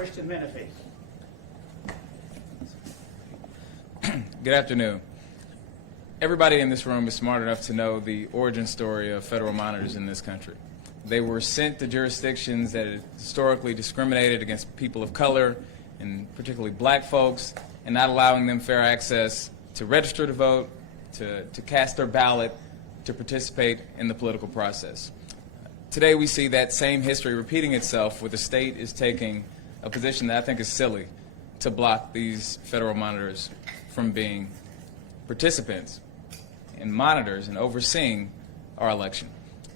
Christian Menifee. Good afternoon. Everybody in this room is smart enough to know the origin story of federal monitors in this country. They were sent to jurisdictions that had historically discriminated against people of color, and particularly black folks, and not allowing them fair access to register to vote, to cast their ballot, to participate in the political process. Today we see that same history repeating itself, where the state is taking a position that I think is silly to block these federal monitors from being participants and monitors and overseeing our election.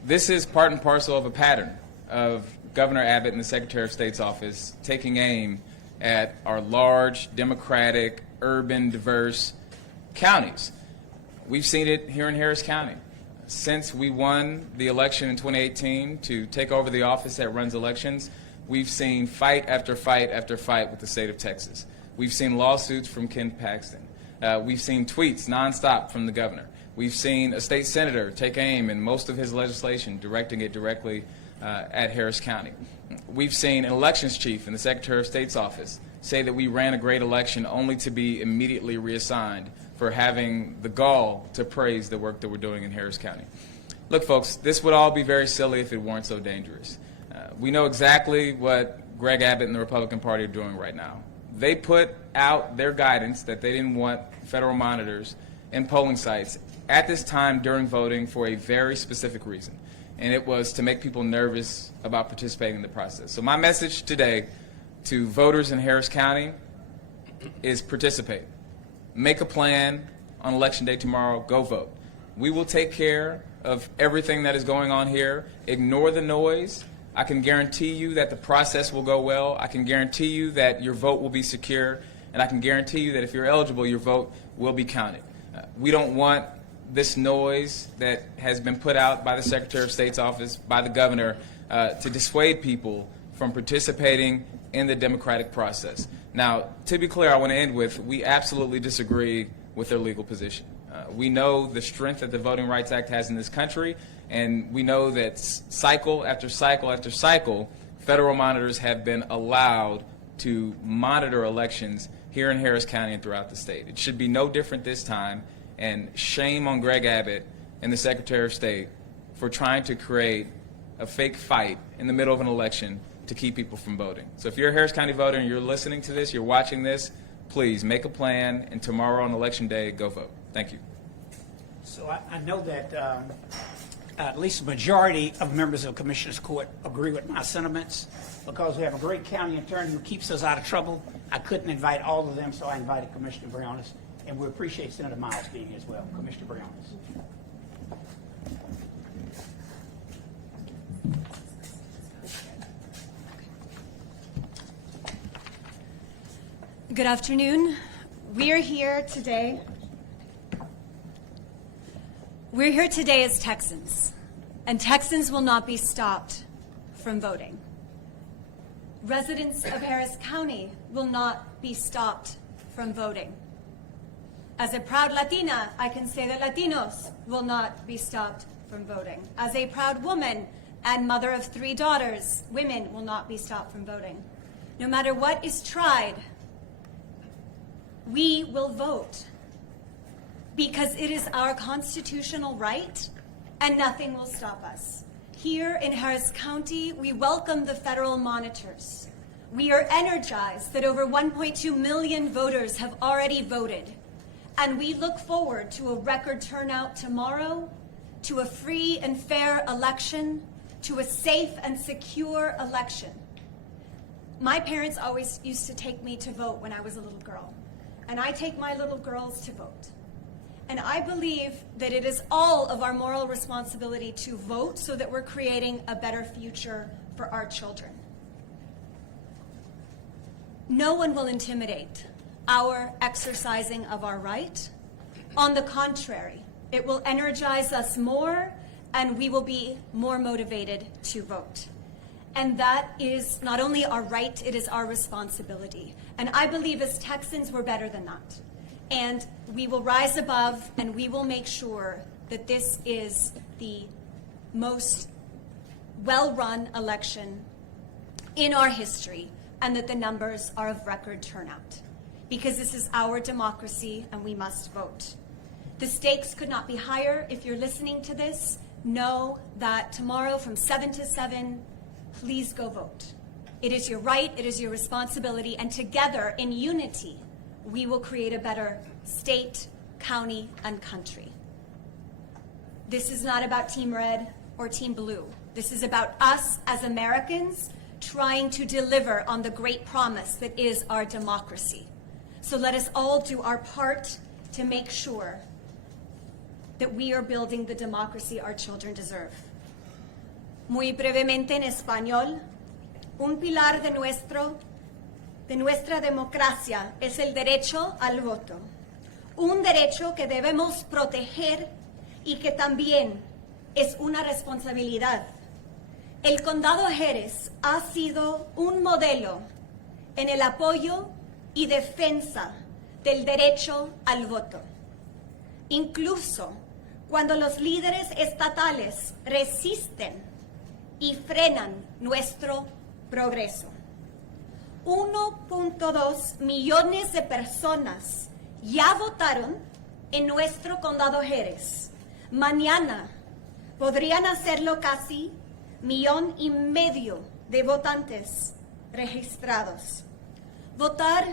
This is part and parcel of a pattern of Governor Abbott and the Secretary of State's office taking aim at our large, democratic, urban, diverse counties. We've seen it here in Harris County. Since we won the election in 2018 to take over the office that runs elections, we've seen fight after fight after fight with the state of Texas. We've seen lawsuits from Ken Paxton. We've seen tweets nonstop from the governor. We've seen a state senator take aim in most of his legislation, directing it directly at Harris County. We've seen an elections chief in the Secretary of State's office say that we ran a great election only to be immediately reassigned for having the gall to praise the work that we're doing in Harris County. Look, folks, this would all be very silly if it weren't so dangerous. We know exactly what Greg Abbott and the Republican Party are doing right now. They put out their guidance that they didn't want federal monitors in polling sites at this time during voting for a very specific reason, and it was to make people nervous about participating in the process. So my message today to voters in Harris County is participate. Make a plan on Election Day tomorrow. Go vote. We will take care of everything that is going on here. Ignore the noise. I can guarantee you that the process will go well. I can guarantee you that your vote will be secure. And I can guarantee you that if you're eligible, your vote will be counted. We don't want this noise that has been put out by the Secretary of State's office, by the governor, to dissuade people from participating in the democratic process. Now, to be clear, I want to end with, we absolutely disagree with their legal position. We know the strength that the Voting Rights Act has in this country, and we know that cycle after cycle after cycle, federal monitors have been allowed to monitor elections here in Harris County and throughout the state. It should be no different this time, and shame on Greg Abbott and the Secretary of State for trying to create a fake fight in the middle of an election to keep people from voting. So if you're a Harris County voter and you're listening to this, you're watching this, please make a plan, and tomorrow on Election Day, go vote. Thank you. So I know that at least a majority of members of the Commissioner's Court agree with my sentiments. Because we have a great county attorney who keeps us out of trouble, I couldn't invite all of them, so I invited Commissioner Briones, and we appreciate Senator Miles being here as well. Commissioner Briones. Good afternoon. We're here today as Texans, and Texans will not be stopped from voting. Residents of Harris County will not be stopped from voting. As a proud Latina, I can say that Latinos will not be stopped from voting. As a proud woman and mother of 3 daughters, women will not be stopped from voting. No matter what is tried, we will vote because it is our constitutional right and nothing will stop us. Here in Harris County, we welcome the federal monitors. We are energized that over 1.2 million voters have already voted, and we look forward to a record turnout tomorrow, to a free and fair election, to a safe and secure election. My parents always used to take me to vote when I was a little girl, and I take my little girls to vote. And I believe that it is all of our moral responsibility to vote so that we're creating a better future for our children. No one will intimidate our exercising of our right. On the contrary, it will energize us more and we will be more motivated to vote. And that is not only our right, it is our responsibility. And I believe as Texans, we're better than that. And we will rise above and we will make sure that this is the most well-run election in our history. and that the numbers are of record turnout. Because this is our democracy and we must vote. The stakes could not be higher. If you're listening to this, know that tomorrow from 7 to 7, please go vote. It is your right, it is your responsibility, and together in unity, we will create a better state, county, and country. This is not about Team Red or Team Blue. This is about us as Americans trying to deliver on the great promise that is our democracy. So let us all do our part to make sure that we are building the democracy our children deserve. Muy brevemente en español, un pilar de nuestra democracia es el derecho al voto. Un derecho que debemos proteger y que también es una responsabilidad. El Condado Jerez ha sido un modelo en el apoyo y defensa del derecho al voto. Incluso cuando los líderes estatales resisten y frenan nuestro progreso. 1.2 millones de personas ya votaron en nuestro Condado Jerez. Mañana podrían hacerlo casi 1,5 millones de votantes registrados. Votar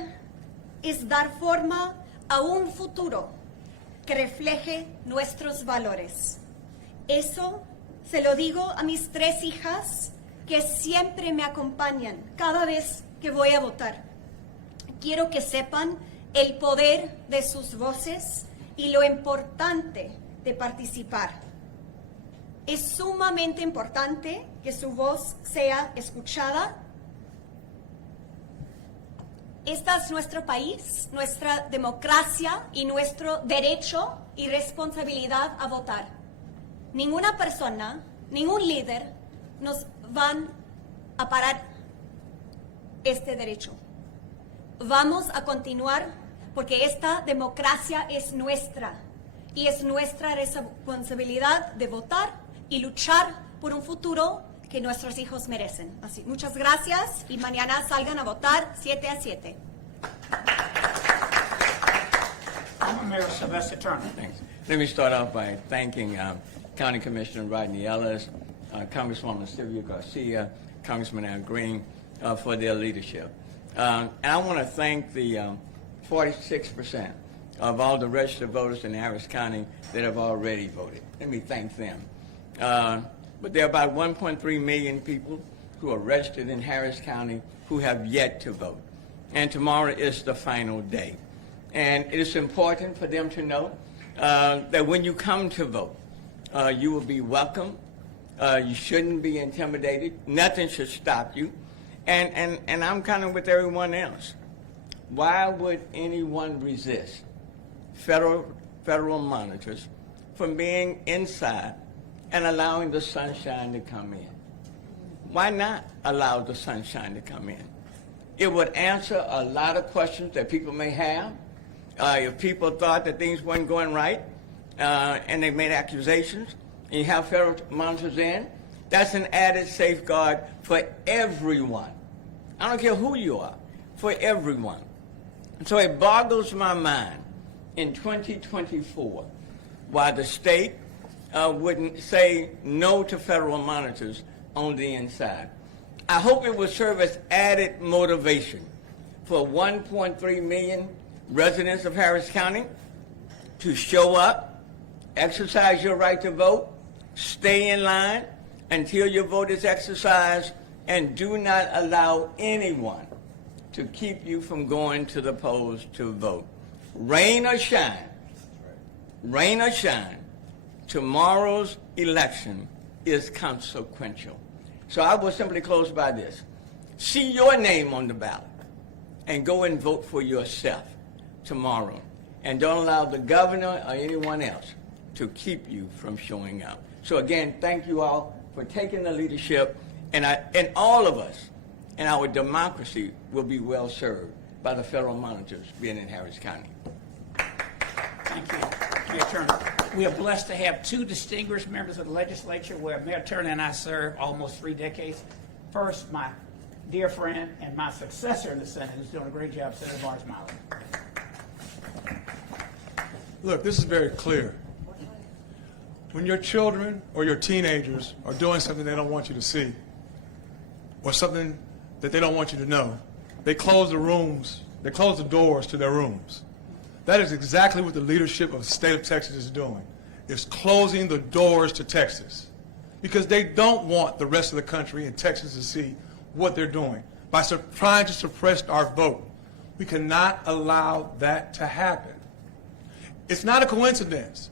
es dar forma a un futuro que refleje nuestros valores. Eso se lo digo a mis 3 hijas que siempre me acompañan cada vez que voy a votar. Quiero que sepan el poder de sus voces y lo importante de participar. Es sumamente importante que su voz sea escuchada. Este es nuestro país, nuestra democracia y nuestro derecho y responsabilidad a votar. Ninguna persona, ningún líder nos van a parar este derecho. Vamos a continuar porque esta democracia es nuestra y es nuestra responsabilidad de votar y luchar por un futuro que nuestros hijos merecen. Así, muchas gracias y mañana salgan a votar 7 a 7. Mayor Sylvester Turner. Thanks. Let me start off by thanking County Commissioner Rodney Ellis, Congresswoman Sylvia Garcia, Congressman Al Green for their leadership. And I want to thank the 46% of all the registered voters in Harris County that have already voted. Let me thank them. But there are about 1.3 million people who are registered in Harris County who have yet to vote. And tomorrow is the final day. And it is important for them to know that when you come to vote, you will be welcome. You shouldn't be intimidated. Nothing should stop you. And I'm kind of with everyone else. Why would anyone resist federal monitors from being inside and allowing the sunshine to come in? Why not allow the sunshine to come in? It would answer a lot of questions that people may have. If people thought that things weren't going right and they made accusations, and you have federal monitors in, that's an added safeguard for everyone. I don't care who you are, for everyone. So it boggles my mind in 2024 why the state wouldn't say no to federal monitors on the inside. I hope it will serve as added motivation for 1.3 million residents of Harris County to show up, exercise your right to vote, stay in line until your vote is exercised, and do not allow anyone to keep you from going to the polls to vote. Rain or shine, tomorrow's election is consequential. So I will simply close by this. See your name on the ballot and go and vote for yourself tomorrow. And don't allow the governor or anyone else to keep you from showing up. So again, thank you all for taking the leadership, and all of us and our democracy will be well served by the federal monitors being in Harris County. Thank you, Mayor Turner. We are blessed to have 2 distinguished members of the legislature where Mayor Turner and I served almost 3 decades. First, my dear friend, and my successor in the Senate, who's doing a great job, Senator Morris Miley. Look, this is very clear. When your children or your teenagers are doing something they don't want you to see, or something that they don't want you to know, they close the rooms, they close the doors to their rooms. That is exactly what the leadership of the state of Texas is doing. It's closing the doors to Texas. Because they don't want the rest of the country and Texas to see what they're doing by trying to suppress our vote. We cannot allow that to happen. It's not a coincidence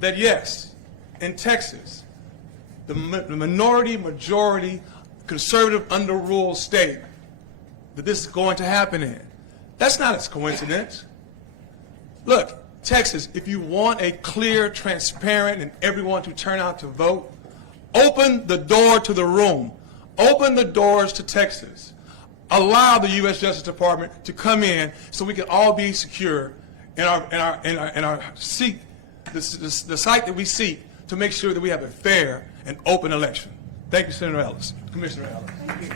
that, yes, in Texas, the majority, conservative, under-ruled state that this is going to happen in. That's not a coincidence. Look, Texas, if you want a clear, transparent, and everyone to turn out to vote, open the door to the room. Open the doors to Texas. Allow the U.S. Justice Department to come in so we can all be secure in our seat, the site that we seek, to make sure that we have a fair and open election. Thank you, Senator Ellis. Commissioner Ellis. Thank you.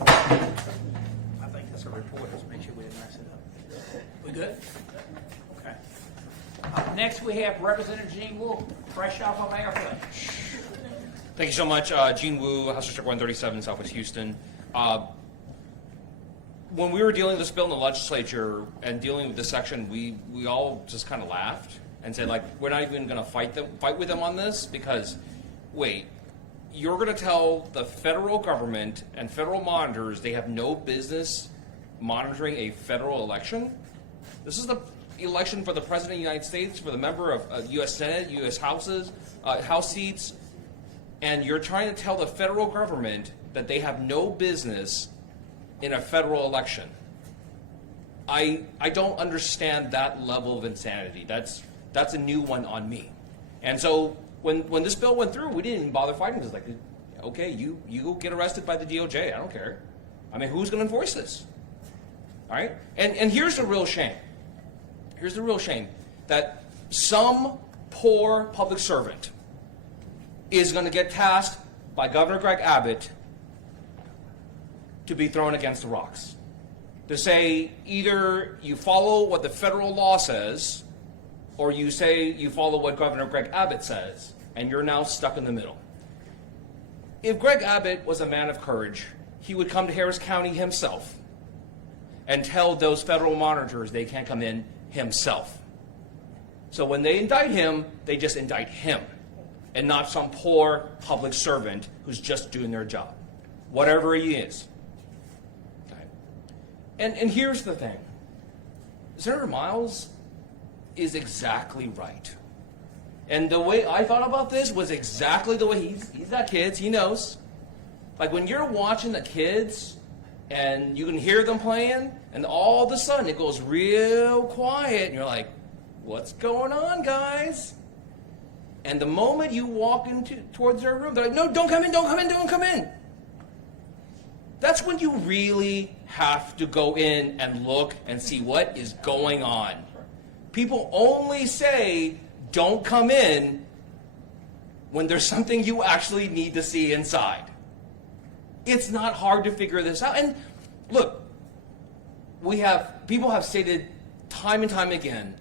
I think that's a report. Let's make sure we didn't mess it up. We good? Okay. Next, we have Representative Gene Wu, fresh off of airplane. Thank you so much. Gene Wu, House District 137, Southwest Houston. When we were dealing with this bill in the legislature and dealing with this section, we all just kind of laughed and said, like, we're not even going to fight with them on this because, wait, you're going to tell the federal government and federal monitors they have no business monitoring a federal election? This is the election for the President of the United States, for the member of U.S. Senate, U.S. Houses, House seats, and you're trying to tell the federal government that they have no business in a federal election. I don't understand that level of insanity. That's a new one on me. And so when this bill went through, we didn't even bother fighting. It was like, okay, you go get arrested by the DOJ. I don't care. I mean, who's going to enforce this? All right? And here's the real shame. Here's the real shame, that some poor public servant is going to get tasked by Governor Greg Abbott to be thrown against the rocks. To say either you follow what the federal law says, or you say you follow what Governor Greg Abbott says, and you're now stuck in the middle. If Greg Abbott was a man of courage, he would come to Harris County himself and tell those federal monitors they can't come in himself. So when they indict him, they just indict him, and not some poor public servant who's just doing their job, whatever he is. Okay. And here's the thing. Senator Miles is exactly right. And the way I thought about this was exactly the way he's got kids, he knows. Like when you're watching the kids and you can hear them playing, and all of a sudden it goes real quiet, and you're like, what's going on, guys? And the moment you walk towards their room, they're like, no, don't come in, don't come in, don't come in. That's when you really have to go in and look and see what is going on. People only say, don't come in, when there's something you actually need to see inside. It's not hard to figure this out. And look, people have stated time and time again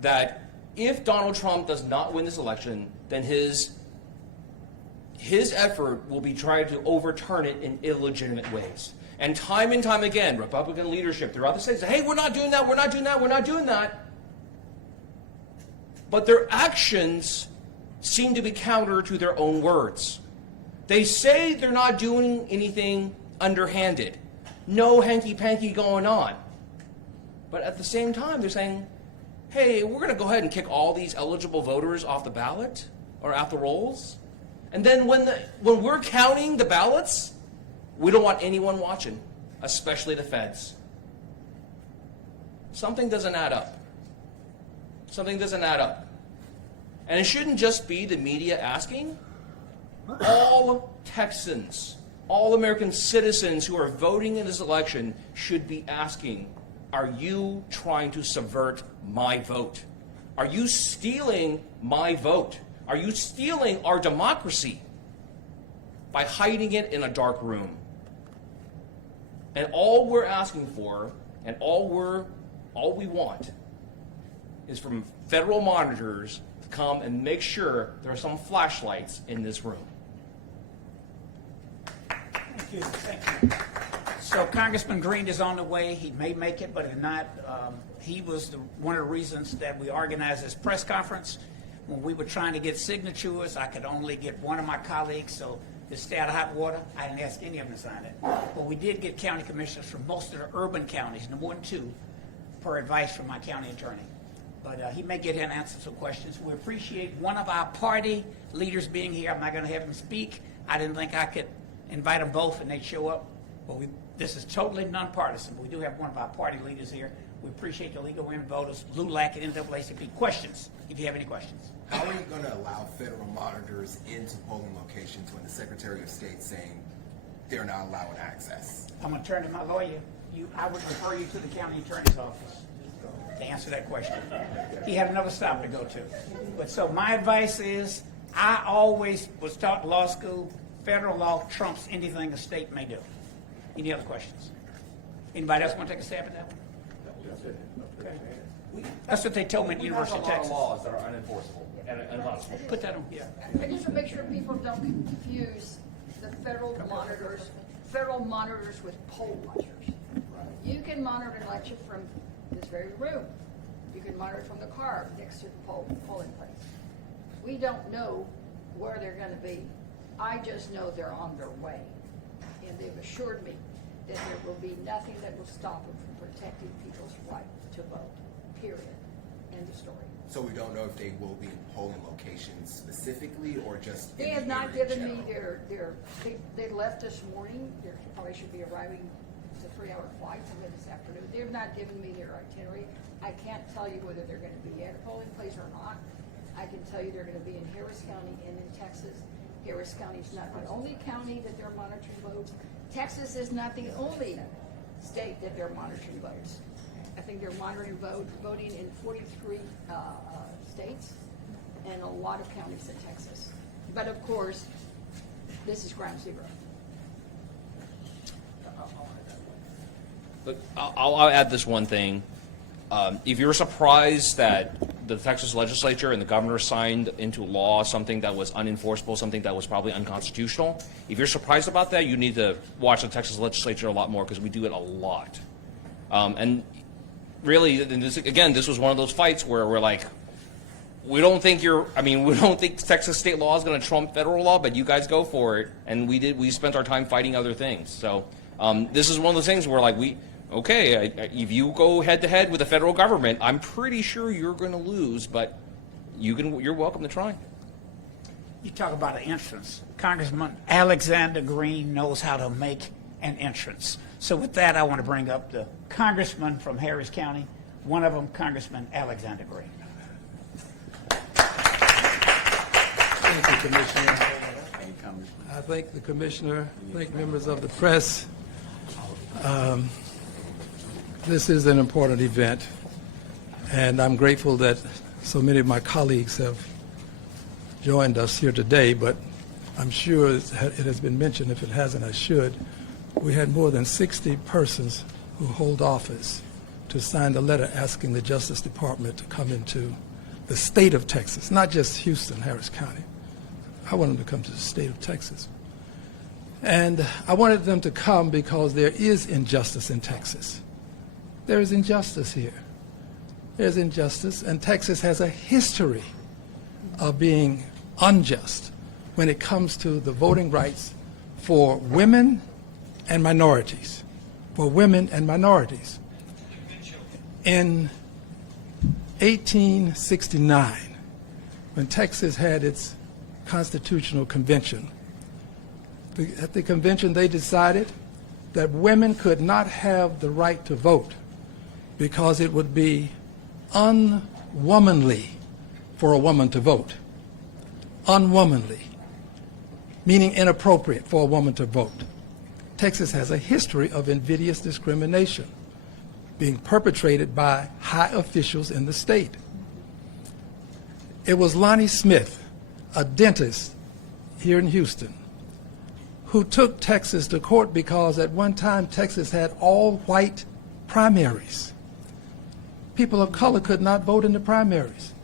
that if Donald Trump does not win this election, then his effort will be trying to overturn it in illegitimate ways. And time again, Republican leadership throughout the state say, hey, we're not doing that, we're not doing that, we're not doing that. But their actions seem to be counter to their own words. They say they're not doing anything underhanded. No hanky-panky going on. But at the same time, they're saying, hey, we're going to go ahead and kick all these eligible voters off the ballot or off the rolls. And then when we're counting the ballots, we don't want anyone watching, especially the feds. Something doesn't add up. Something doesn't add up. And it shouldn't just be the media asking. All Texans, all American citizens who are voting in this election should be asking, are you trying to subvert my vote? Are you stealing my vote? Are you stealing our democracy? by hiding it in a dark room. And all we're asking for, and all we want, is from federal monitors to come and make sure there are some flashlights in this room. Thank you. Thank you. So Congressman Green is on the way. He may make it, but if not, he was one of the reasons that we organized this press conference. When we were trying to get signatures, I could only get one of my colleagues, so to stay out of hot water, I didn't ask any of them to sign it. But we did get county commissioners from most of the urban counties, no more than 2, per advice from my county attorney. But he may get here and answer some questions. We appreciate one of our party leaders being here. I'm not going to have him speak. I didn't think I could invite them both and they'd show up. But this is totally nonpartisan. But we do have one of our party leaders here. We appreciate the League of Women Voters, LULAC, and NAACP. Questions, if you have any questions. How are you going to allow federal monitors into polling locations when the Secretary of State's saying they're not allowing access? I'm going to turn to my lawyer. I would refer you to the county attorney's office to answer that question. He had another stop to go to. But so my advice is, I always was taught in law school, federal law trumps anything a state may do. Any other questions? Anybody else want to take a stab at that one? Okay. That's what they told me at the University of Texas. laws that are unenforceable and impossible. Put that on, yeah. I just want to make sure people don't confuse the federal monitors with poll watchers. You can monitor an election from this very room. You can monitor from the car next to the polling place. We don't know where they're going to be. I just know they're on their way. And they've assured me that there will be nothing that will stop them from protecting people's right to vote, period. End of story. So we don't know if they will be in polling locations specifically or just They in have the not area in given me general? they left this morning. They probably should be arriving. It's a 3-hour flight to this afternoon. They have not given me their itinerary. I can't tell you whether they're going to be at a polling place or not. I can tell you they're going to be in Harris County and in Texas. Harris County is not the only county that they're monitoring votes. Texas is not the only state that they're monitoring votes. I think they're monitoring voting in 43 states and a lot of counties in Texas. But of course, this is ground zero. Look, I'll add this one thing. If you're surprised that the Texas legislature and the governor signed into law something that was unenforceable, something that was probably unconstitutional, if you're surprised about that, you need to watch the Texas legislature a lot more because we do it a lot. And really, this was one of those fights where we're like, we don't think Texas state law is going to trump federal law, but you guys go for it. And we spent our time fighting other things. So this is one of those things where if you go head to head with the federal government, I'm pretty sure you're going to lose, but you're welcome to try. You talk about an entrance. Congressman Alexander Green knows how to make an entrance. So with that, I want to bring up the congressman from Harris County, one of them, Congressman Alexander Green. Thank you, Commissioner. I thank the Commissioner, thank members of the press. This is an important event, and I'm grateful that so many of my colleagues have joined us here today, but I'm sure it has been mentioned. If it hasn't, I should. We had more than 60 persons who hold office to sign the letter asking the Justice Department to come into the state of Texas, not just Houston, Harris County. I wanted them to come to the state of Texas. And I wanted them to come because there is injustice in Texas. There is injustice here. There's injustice, and Texas has a history of being unjust when it comes to the voting rights for women and minorities. For women and minorities. In 1869, when Texas had its constitutional convention, at the convention they decided that women could not have the right to vote because it would be unwomanly for a woman to vote. Unwomanly, meaning inappropriate for a woman to vote. Texas has a history of invidious discrimination being perpetrated by high officials in the state. It was Lonnie Smith, a dentist here in Houston, who took Texas to court because at one time Texas had all white primaries. People of color could not vote in the primaries.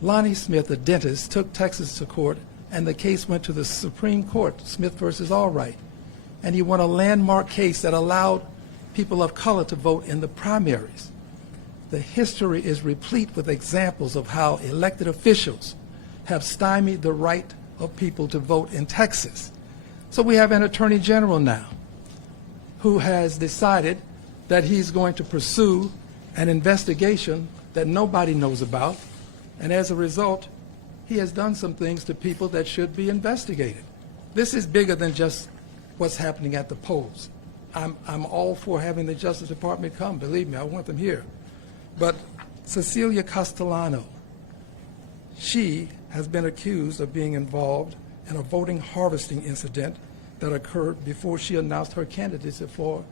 Lonnie Smith, a dentist, took Texas to court, and the case went to the Supreme Court, Smith versus Allwright. And he won a landmark case that allowed people of color to vote in the primaries. The history is replete with examples of how elected officials have stymied the right of people to vote in Texas. So we have an attorney general now who has decided that he's going to pursue an investigation that nobody knows about, and as a result, he has done some things to people that should be investigated. This is bigger than just what's happening at the polls. I'm all for having the Justice Department come. Believe me, I want them here. But Cecilia Castellano, she has been accused of being involved in a voting harvesting incident that occurred before she announced her candidacy for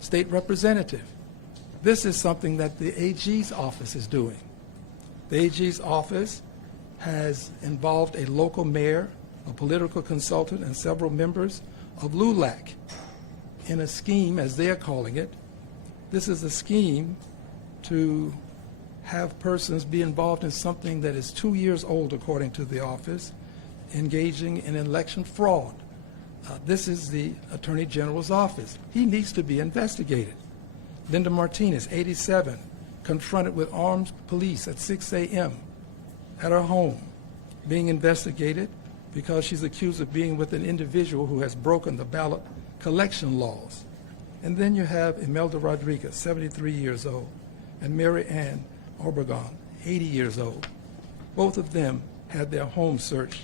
state representative. This is something that the AG's office is doing. The AG's office has involved a local mayor, a political consultant, and several members of LULAC in a scheme, as they're calling it. This is a scheme to have persons be involved in something that is 2 years old, according to the office, engaging in election fraud. This is the Attorney General's office. He needs to be investigated. Linda Martinez, 87, confronted with armed police at 6 a.m. at her home, being investigated because she's accused of being with an individual who has broken the ballot collection laws. And then you have Imelda Rodriguez, 73 years old, and Mary Ann Obregon, 80 years old. Both of them had their homes searched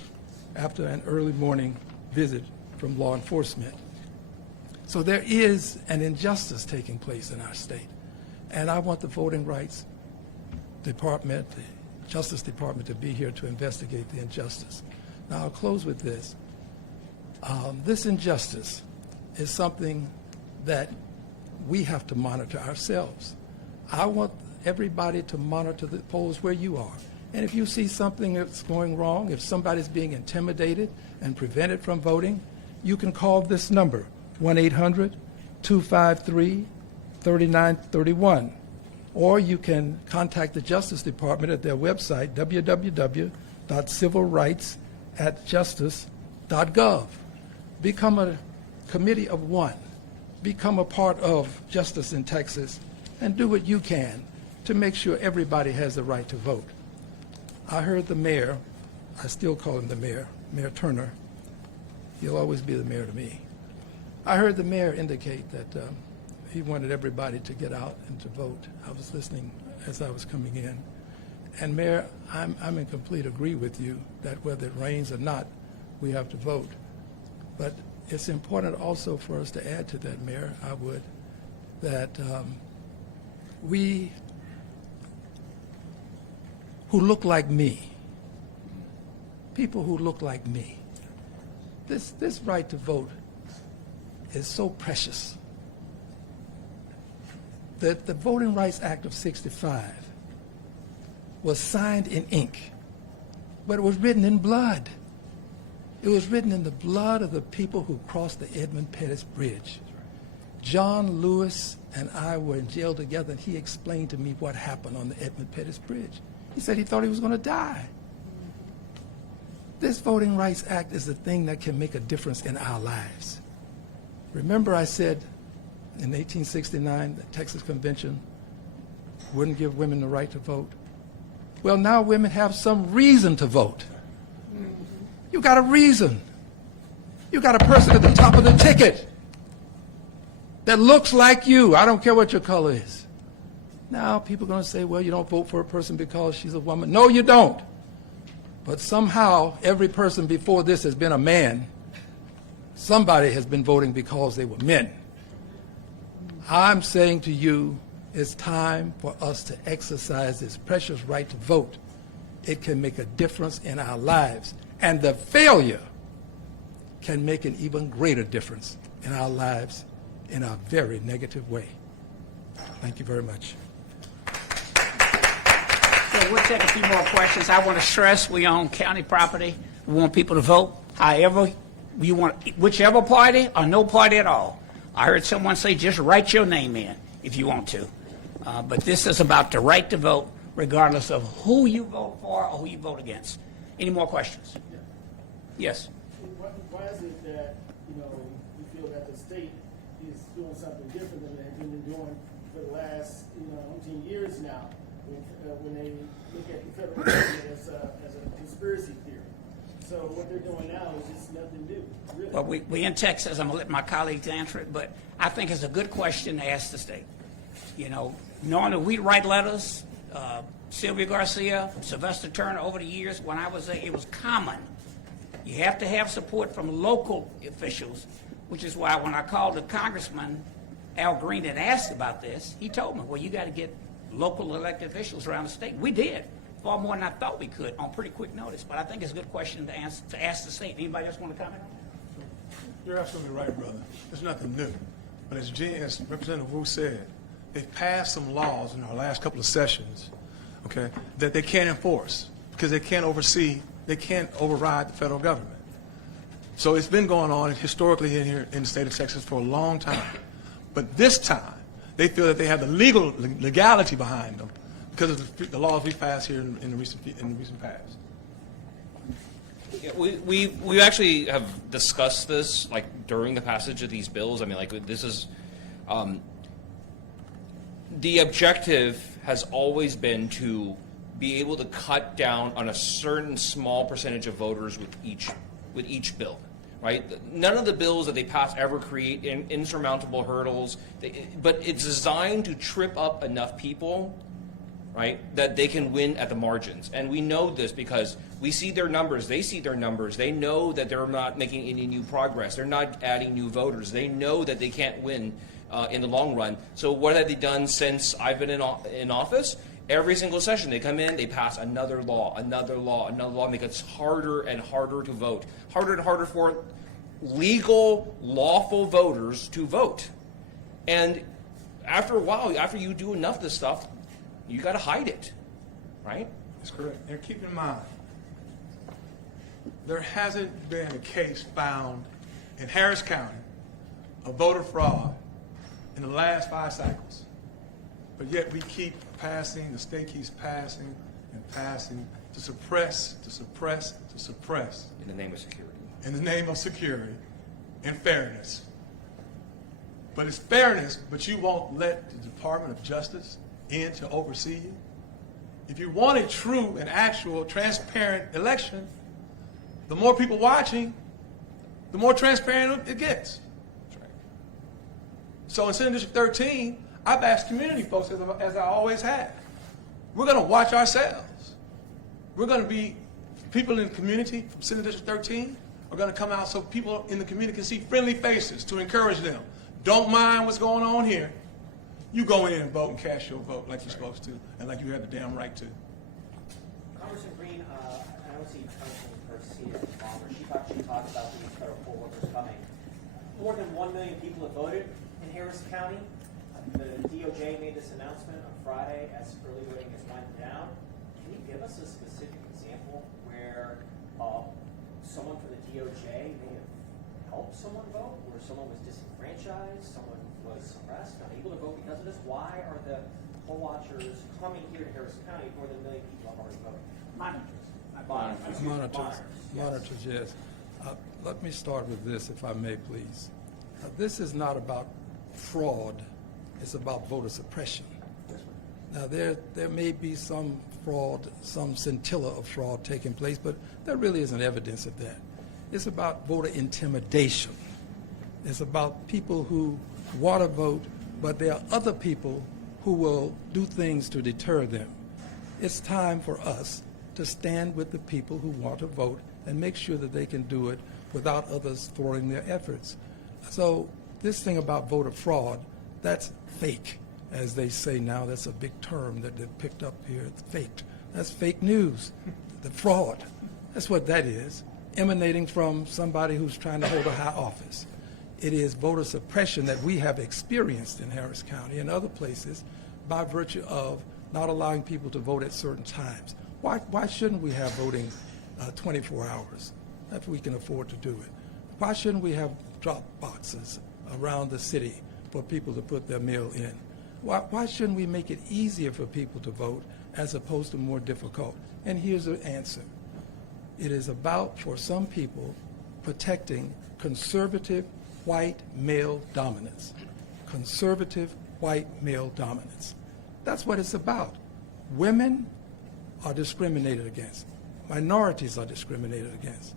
after an early morning visit from law enforcement. So there is an injustice taking place in our state. And I want the Voting Rights Department, the Justice Department, to be here to investigate the injustice. Now, I'll close with this. This injustice is something that we have to monitor ourselves. I want everybody to monitor the polls where you are. And if you see something that's going wrong, if somebody's being intimidated and prevented from voting, you can call this number, 1-800-253-3931. Or you can contact the Justice Department at their website, www.civilrights@justice.gov. Become a committee of one. Become a part of justice in Texas, and do what you can to make sure everybody has the right to vote. I heard the mayor, I still call him the mayor, Mayor Turner. He'll always be the mayor to me. I heard the mayor indicate that he wanted everybody to get out and to vote. I was listening as I was coming in. And Mayor, I'm in complete agree with you that whether it rains or not, we have to vote. But it's important also for us to add to that, Mayor, I would, that we who look like me, people who look like me, this right to vote is so precious. That the Voting Rights Act of '65 was signed in ink, but it was written in blood. It was written in the blood of the people who crossed the Edmund Pettus Bridge. John Lewis and I were in jail together, and he explained to me what happened on the Edmund Pettus Bridge. He said he thought he was going to die. This Voting Rights Act is the thing that can make a difference in our lives. Remember I said in 1869 the Texas Convention wouldn't give women the right to vote? Well, now women have some reason to vote. You got a reason. You got a person at the top of the ticket that looks like you. I don't care what your color is. Now people are going to say, well, you don't vote for a person because she's a woman. No, you don't. But somehow every person before this has been a man. Somebody has been voting because they were men. I'm saying to you, it's time for us to exercise this precious right to vote. It can make a difference in our lives. And the failure can make an even greater difference in our lives in a very negative way. Thank you very much. Okay, we'll take a few more questions. I want to stress we own county property. We want people to vote however We want whichever party or no party at all. I heard someone say just write your name in if you want to. But this is about the right to vote regardless of who you vote for or who you vote against. Any more questions? Yes. Why is it that, you feel that the state is doing something different than they've been doing for the last, 10 years now, when they look at the federal government as a conspiracy theory? So what they're doing now is just nothing new, really. Well, we in Texas, I'm going to let my colleagues answer it, but I think it's a good question to ask the state. Knowing that we write letters, Sylvia Garcia, Sylvester Turner, over the years, when I was there, it was common. You have to have support from local officials, which is why when I called the Congressman Al Green and asked about this, he told me, well, you got to get local elected officials around the state. We did, far more than I thought we could on pretty quick notice. But I think it's a good question to ask the state. Anybody else want to comment? You're absolutely right, brother. There's nothing new. But as Representative Wu said, they've passed some laws in our last couple of sessions, okay, that they can't enforce because they can't override the federal government. So it's been going on historically here in the state of Texas for a long time. But this time, they feel that they have the legality behind them because of the laws we passed here in the recent past. Yeah, we actually have discussed this during the passage of these bills. I mean, this is the objective has always been to be able to cut down on a certain small percentage of voters with each bill, right? None of the bills that they pass ever create insurmountable hurdles, but it's designed to trip up enough people, right, that they can win at the margins. And we know this because we see their numbers, they see their numbers, they know that they're not making any new progress, they're not adding new voters, they know that they can't win in the long run. So what have they done since I've been in office? Every single session they come in, they pass another law, make it harder and harder to vote, harder and harder for legal, lawful voters to vote. And after a while, after you do enough of this stuff, you got to hide it, right? That's correct. And keep in mind, there hasn't been a case found in Harris County of voter fraud in the last 5 cycles. But yet we keep passing, the state keeps passing and passing to suppress. In the name of security. In the name of security and fairness. But it's fairness, but you won't let the Department of Justice in to oversee you. If you want a true and actual transparent election, the more people watching, the more transparent it gets. That's right. So in Senate District 13, I've asked community folks, as I always have, we're going to watch ourselves. We're going to be, people in the community from Senate District 13 are going to come out so people in the community can see friendly faces to encourage them. Don't mind what's going on here. You go in and vote and cast your vote like you're supposed to and like you have the damn right to. Congressman Green, I don't see Congressman Garcia longer. She talked about the federal poll workers coming. More than 1 million people have voted in Harris County. The DOJ made this announcement on Friday as early voting has went down. Can you give us a specific example where someone from the DOJ may have helped someone vote, where someone was disenfranchised, someone was suppressed, not able to vote because of this? Why are the poll watchers coming here to Harris County? More than 1 million people have already voted. Monitors, yes. Let me start with this, if I may, please. This is not about fraud. It's about voter suppression. Now, there may be some fraud, some scintilla of fraud taking place, but there really isn't evidence of that. It's about voter intimidation. It's about people who want to vote, but there are other people who will do things to deter them. It's time for us to stand with the people who want to vote and make sure that they can do it without others thwarting their efforts. So this thing about voter fraud, that's fake, as they say now. That's a big term that they've picked up here. It's faked. That's fake news. The fraud. That's what that is, emanating from somebody who's trying to hold a high office. It is voter suppression that we have experienced in Harris County and other places by virtue of not allowing people to vote at certain times. Why shouldn't we have voting 24 hours if we can afford to do it? Why shouldn't we have drop boxes around the city for people to put their mail in? Why shouldn't we make it easier for people to vote as opposed to more difficult? And here's the answer. It is about, for some people, protecting conservative white male dominance. Conservative white male dominance. That's what it's about. Women are discriminated against. Minorities are discriminated against.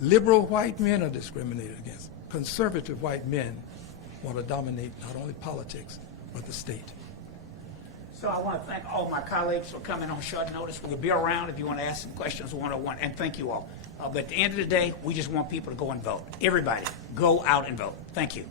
Liberal white men are discriminated against. Conservative white men want to dominate not only politics, but the state. So I want to thank all my colleagues for coming on short notice. We'll be around if you want to ask some questions one-on-one, and thank you all. But at the end of the day, we just want people to go and vote. Everybody, go out and vote. Thank you.